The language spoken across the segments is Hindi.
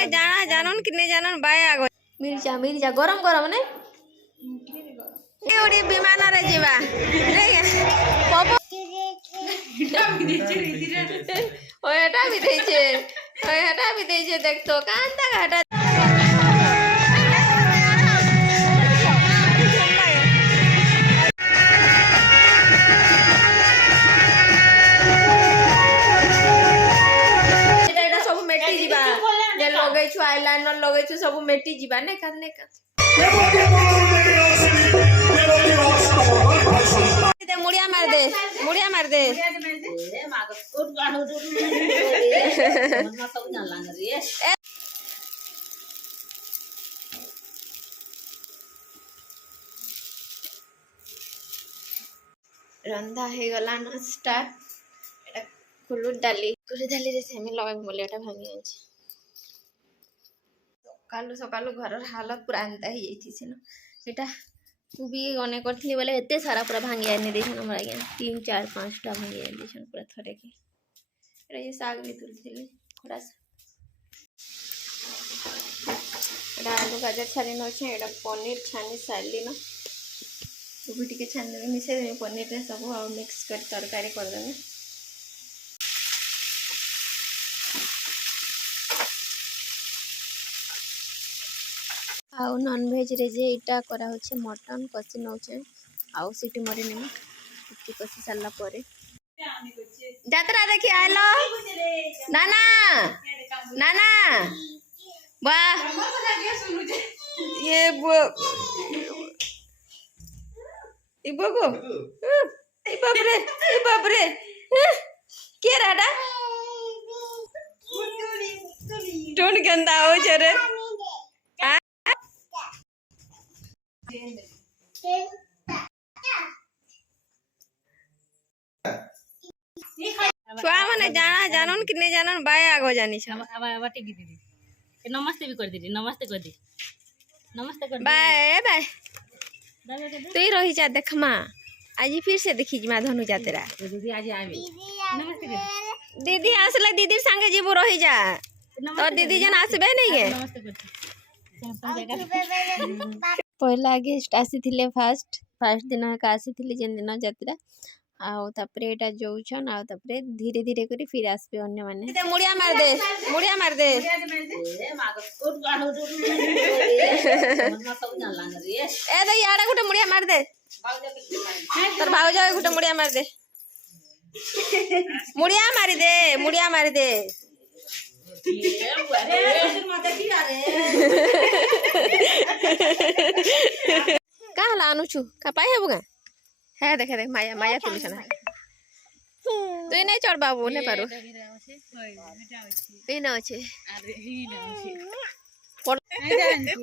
মানে জানা জানুন কি নে জানুন বাই আগ মির্চা মির্চা গরম গরম নাই ওড়ি বিমাନରେ ଯିବା ওটা भी ଦେଇছে ওটা भी ଦେଇছে দেখতো কান্তা ঘাটা लगेछु आईलाइनर लगेछु सब मेटी जीवा ने काने का दे मुड़िया मार दे रंधा हे गला न स्टार्ट एटा कुलु डाली रे सेमी लगाइ बोले एटा भांगी आछि सकालू सकालू घर हालत पूरा एंता ही जाती ना यहाँ भी गने करी बोले एत सारा पूरा भांगी आनी देन हमारे आज्ञा 3 4 5टा भांगी आनी देन पूरा थरे के ये साग भी तुलती खड़ा सा आलू गाजर छानी नचे यहाँ पनीर छानी सारी न भी टे छानी मिसे पनीर सब आ मिक्स कर तरकारी करदे आउ नॉन वेज रे जे इटा करा होचे मटन कसी नौचे आउ सिटी मरे नेम इति कसी साला परे यात्रा देखि आलो नाना नाना वाह ये इबगो ए बाप रे के राडा टोन गंदा हो जरे छुआ माने जाना जानन कि नहीं जानन बाय आगो जानी छ अब टीवी दीदी नमस्ते भी कर दीदी नमस्ते कर दी नमस्ते कर बाय बाय तू रही जा देख मां आज फिर से देखी मा धनु जातेरा दीदी आज आबी नमस्ते दीदी आसले दीदी संगे जीबो रही जा तो दीदी जन आसबे नहीं है नमस्ते कर पहला गेस्ट आसी फर्स्ट दिन आसी जेन दिन यात्रा आउ तापरे एटा जोछन आउ तापरे धीरे धीरे करी फिर आसबे अन्य माने मुड़िया मार दे ए दे याडा गुटे मुड़िया मार दे तोर भाउजा गुटे मुड़िया मार दे मुड़िया मारी दे का हला अनुछु का पाए हेबुगा है देख माया माया तुलसन तू नहीं चढ़ बाबू ने पारो तू न अछि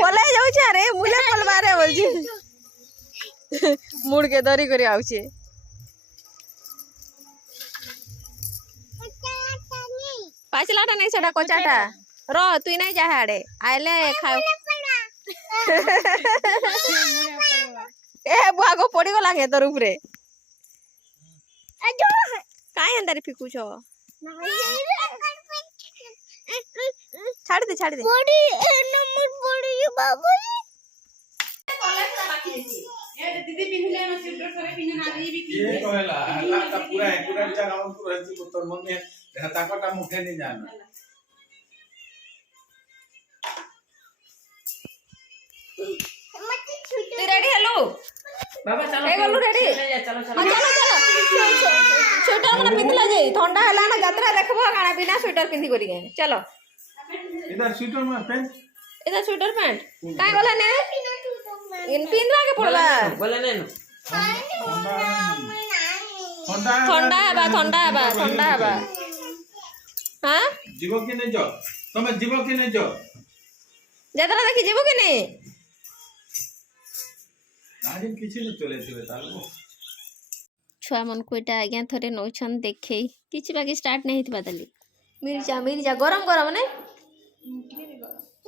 पले जाउ छ रे मुले पलवारे बोल छी मुड़ के दरी करी आउ छी पाचलाटा नहीं सेटा कोचाटा रो तू नहीं जा हाडे आइले खाओ ए बुआ को पड़ी गला के तोर ऊपरे काई अंदर फिकू छो छाड़ दे बड़ी नंबर बड़ी बाबू ये दीदी पिनले न सिल्वर सरे पिन ना दी भी ये कहला हल्ला का पूरा जगह में पूरा जी को तोर मन में ताकता मुठे नहीं जाना तू रेडी हेलो बाबा चलो ए गलु रेडी चलो स्वेटर मन पिंधला जे ठंडा हला ना यात्रा देखबो काना बिना स्वेटर पिंधी करी गए चलो इधर स्वेटर पैंट का गला ने इन पिंधवा के पड़वा बोले ने ठंडा हबा हां जीवो कि नहीं जो तुम जीवो कि नहीं जो यात्रा देखि जीवो कि नहीं आज किछि न चले थिबे तालो छुआ मन कोइटा आज्ञा थरे नौछन देखे किछि बाकी स्टार्ट नहीं थिबा दली मिर्चा गरम गरम ने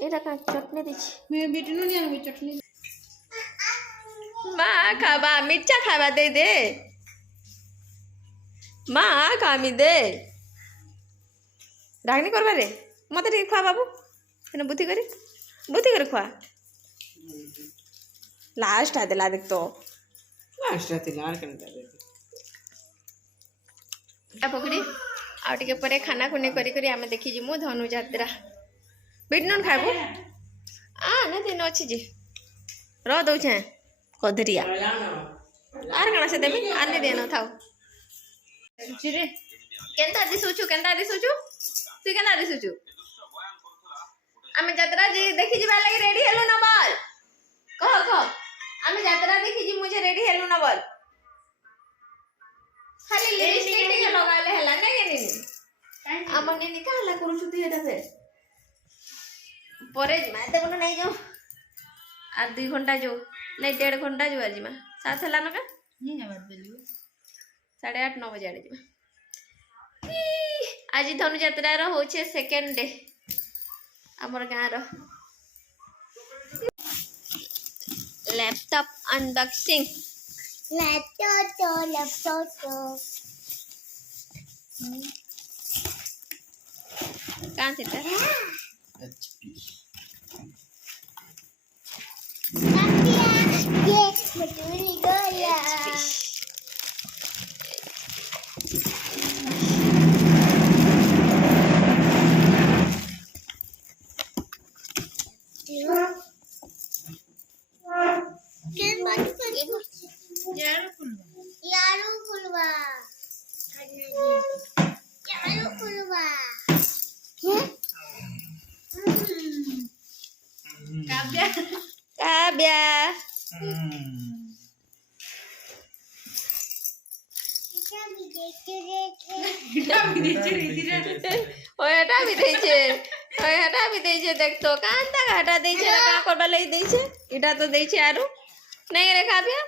एटा का चटनी दिछि मैं बेटनु नि आनबे चटनी मां खाबा मिर्चा खाबा दे मां खामी दे रागनी करबा रे मते ठीक खा बाबू तेना बुद्धि करे खुआ लास्ट आ देला देख तो लास्ट आते लार करता है पकड़ी आ टिके परे खाना खुने करी करी आमे देखि जिमु धनु यात्रा बिट नन खाबो आ न दिन अछि जे र दउ छे कदरिया आर कना से देबी आने देनो थाउ सुची रे केंता दिसुचु तू केना दिसुचु आमे यात्रा जी देखि जिबा लागि रेडी हेलो न बोल कह आमे यात्रा देखि जी मुझे रेडी हेलो न बोल खाली लिपस्टिक टिके लगाले हला नै गेनी आमने निकाला करू छुती हेता फे परे जमा ते कोन नै जो आ 2 घंटा जो नै 1.5 घंटा जो आज मा साथ हला न का नहीं ना बात बोलियो 8:30 9 बजे आड़े जमा आज धनु यात्रा रो होछे सेकंड डे हमर गां रो लैपटॉप अनबॉक्सिंग लैपटॉप कहाँ से था ये मटूरी गोया यारू खुलवा काव्या हटा भी देछे देख तो कांता घाटा देछे का करबा लई देछे इटा तो देछे आरु नहीं रे काव्या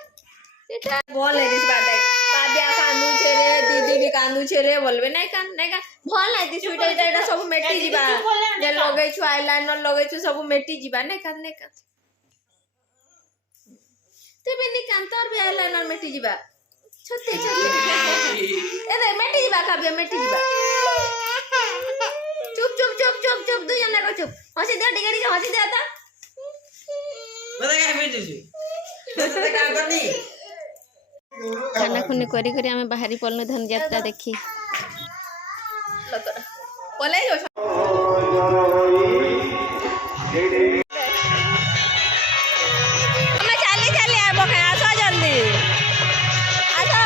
इटा बोल रे इस बात काव्या कांदू छे रे दीदी भी कांदू छे रे बोलबे नहीं का भल नहीं दिस इटा सब मेटी जीवा जे लगे छु आईलाइनर लगे छु सब मेटी जीवा नहीं का तेबे नि कांतर भी आईलाइनर मेटी जीवा छते ए दे मेटी जीवा काव्या मेटी जीवा चुप दू जना को चुप हंसी दे डिगड़ी के हंसी दे आता बता काय बेटे छु बता काय करनी खाना खुने करी करी हमें बाहरी पलने धन यात्रा देखी पले जो हमें चाली आबो के आसो जल्दी आसो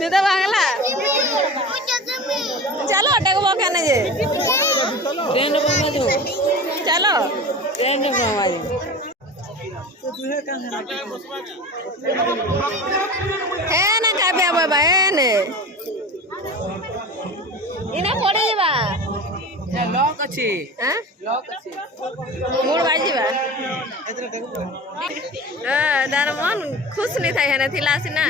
निदा भागला चलो अटक बखाने जे ट्रेन बंगा जो चलो ट्रेन बंगा जो है ना काव्या बाबा है ने इना पड़े जेबा लॉक अच्छी हां लॉक अच्छी मूड बाजीबा एतरे देखो दार मन खुश नहीं था हेने थिला सिना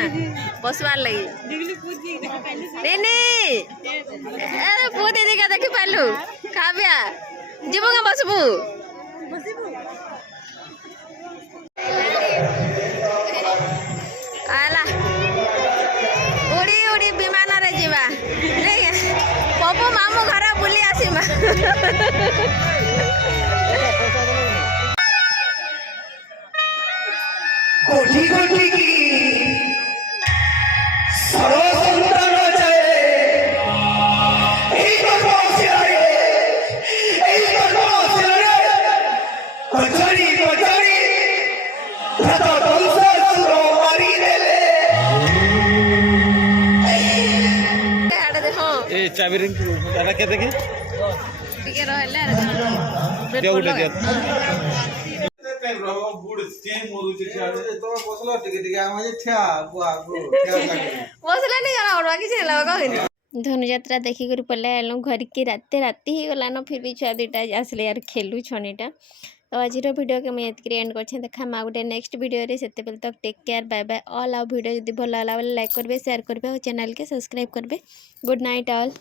बसवार लगी डिगली पूछ दी देखा पहले नी अरे पूत दीदी का देखि पालू खाबिया जीबो का बसबू आला उड़ी उड़ी विमान रे जीवा नहीं पप्पू मामू घर बुली आसीमा कोटि कोटि की सर्वसंतान जाए एक कचरी कचरी भ्रत वंश सुरो मारी देले आड़े देखो ए चाबी रिंग दादा के देखी टिके रहले रे दियो उठे दियो बसले नहीं गला और बाकी से लगा कहिनी धनुଯାत्रा देखी कर पल्ले आलो घर के राती ही गला न फिर भी छुआ दुटा आसले यार खेलु छनीटा तो आज वीडियो के मैं एतकरी एंड करछे देखा मा गुटे नेक्स्ट वीडियो रे सेते बेल तक take care bye bye all आ वीडियो जदी भल लागला लाइक करबे शेयर करबे और चैनल के सब्सक्राइब करबे गुड नाइट ऑल।